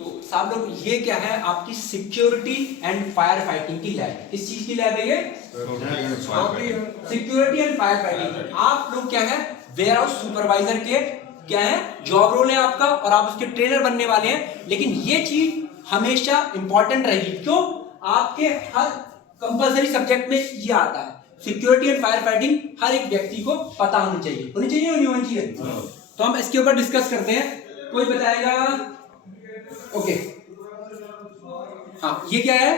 तो साहब लोग ये क्या है आपकी सिक्योरिटी एंड फायर फाइटिंग की लैब। किस चीज की लैब है ये? Security and fire fighting. आप लोग क्या है वेयर हाउस सुपरवाइजर के क्या है जॉब रोल है आपका और आप उसके ट्रेनर बनने वाले हैं। लेकिन ये चीज हमेशा इंपॉर्टेंट रहेगी। क्यों? आपके हर कंपलसरी सब्जेक्ट में ये आता है। सिक्योरिटी एंड फायर फाइटिंग हर एक व्यक्ति को पता होनी चाहिए या नहीं होनी चाहिए? तो हम इसके ऊपर डिस्कस करते हैं। कोई बताएगा? ओके हाँ ये क्या है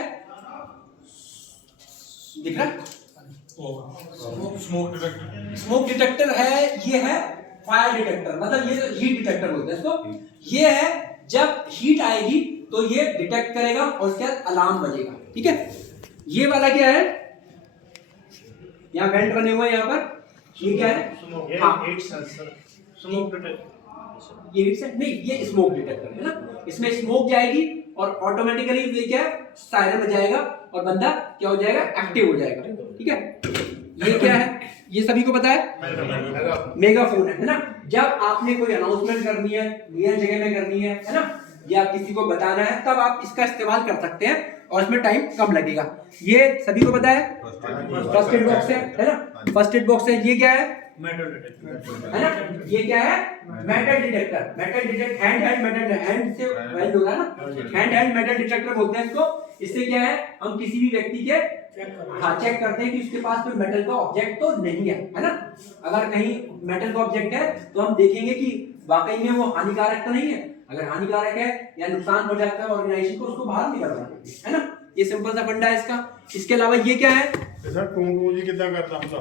दिख रहा है? स्मोक डिटेक्टर है। ये है फायर डिटेक्टर, मतलब ये हीट डिटेक्टर बोलते हैं इसको। ये है जब हीट आएगी तो ये डिटेक्ट करेगा और उसके बाद अलार्म बजेगा। ठीक है। ये वाला क्या है? यहाँ वेंट बने हुए हैं यहाँ पर। ये क्या है? हाँ स्मोक डिटेक्टर ये नहीं, ये स्मोक डिटेक्टर है ना। इसमें स्मोक जाएगी और ऑटोमेटिकली ये क्या है सायरन बजाएगा और बंदा क्या हो जाएगा एक्टिव हो जाएगा। ठीक है। ये क्या है? ये सभी को पता है मेगाफोन है ना। जब आपने कोई अनाउंसमेंट करनी है नई जगह में करनी है ना, या किसी को बताना है तब आप इसका इस्तेमाल कर सकते हैं और इसमें टाइम कम लगेगा। ये सभी को पता है फर्स्ट एड बॉक्स है ना। फर्स्ट एड बॉक्स है। ये क्या है? मेटल डिटेक्टर है ना। ये क्या है? Metal detector. Metal detect hand metal hand से वेल्ड हो रहा है ना। हैंड मेटल डिटेक्टर बोलते हैं इसको। इससे क्या है हम किसी भी व्यक्ति के चेक करते हैं कि उसके पास कोई मेटल का ऑब्जेक्ट तो नहीं है ना। अगर कहीं मेटल का ऑब्जेक्ट है तो हम देखेंगे कि वाकई में वो हानिकारक तो नहीं है। अगर हानिकारक है या नुकसान हो जाता है ऑर्गेनाइजेशन को, उसको बाहर निकालना है ना। ये सिंपल सा फंडा है इसका। इसके अलावा ये क्या है? ਸਰ ਟੂੰ ਜੀ ਕਿੱਦਾਂ ਕਰਦਾ ਹੁੰਦਾ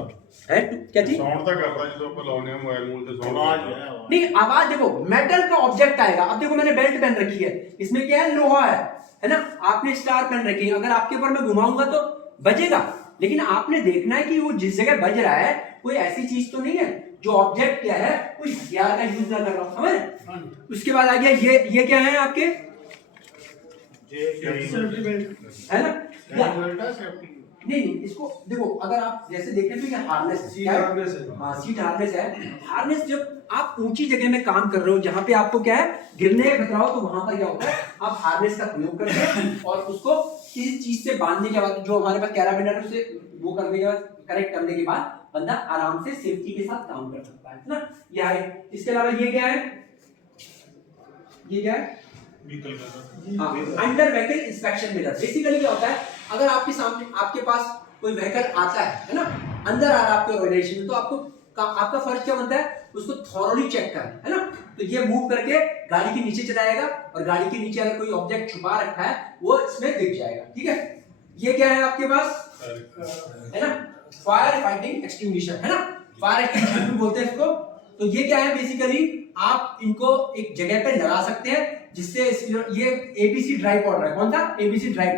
है क्या चीज? ਸਾਊਂਡ ਤਾਂ ਕਰਦਾ ਜਦੋਂ ਆਪਾਂ ਲਾਉਨੇ ਆ ਮੋਬਾਈਲ ਮੂਲ ਤੇ ਸਾਊਂਡ आवाज है नहीं आवाज देखो मेटल का ऑब्जेक्ट आएगा। अब देखो मैंने बेल्ट पहन रखी है, इसमें क्या है लोहा है ना। आपने स्टार पहन रखी है, अगर आपके ऊपर मैं घुमाऊंगा तो बजेगा। लेकिन आपने देखना है कि वो जिस जगह बज रहा है कोई ऐसी चीज तो नहीं है जो ऑब्जेक्ट क्या है कोई हथियार का यूज ना कर रहा हूं। समझ? उसके बाद आ गया ये क्या है आपके? है ना नहीं इसको देखो अगर आप जैसे देखें तो ये हार्नेस है। हाँ सीट हार्नेस है। हार्नेस जब आप ऊंची जगह में काम कर रहे हो जहां पे आपको क्या है गिरने का खतरा हो, तो वहां पर क्या होता है आप हार्नेस का प्रयोग करते हैं और उसको किसी चीज से बांधने के बाद जो हमारे पास कैराबिनर है उससे वो करने के बाद कनेक्ट करने के बाद बंदा आराम से सेफ्टी के साथ काम कर सकता है ना। यह है। इसके अलावा ये क्या है? ये क्या है? Under vehicle inspection mirror. Basically क्या होता है अगर आपके सामने आपके पास कोई व्हीकल आता है ना, अंदर आ रहा है आपके ऑर्गेनाइजेशन में, तो आपका फर्ज क्या बनता है उसको थॉरोली चेक करना है ना। तो ये मूव करके गाड़ी के नीचे चलाएगा और गाड़ी के नीचे अगर कोई ऑब्जेक्ट छुपा रखा है वो इसमें दिख जाएगा। ठीक है। ये क्या है आपके पास? है ना फायर फाइटिंग एक्सटिंग्विशर है ना। फायर एक्सटिंग्विशर बोलते हैं इसको। तो ये क्या है बेसिकली आप इनको एक जगह पे लगा सकते हैं जिससे ये एबीसी ड्राई पाउडर है। कौन सा? ABC dry.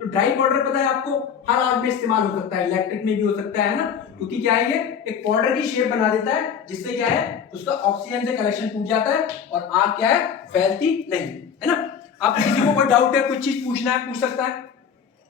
तो ड्राई पाउडर पता है आपको हर आग में इस्तेमाल हो सकता है, इलेक्ट्रिक में भी हो सकता है ना। क्योंकि क्या है ये एक पाउडर की शेप बना देता है जिससे क्या है उसका ऑक्सीजन से कनेक्शन टूट जाता है और आग क्या है फैलती नहीं है ना। आप किसी को कोई डाउट है कुछ चीज पूछना है पूछ सकता है।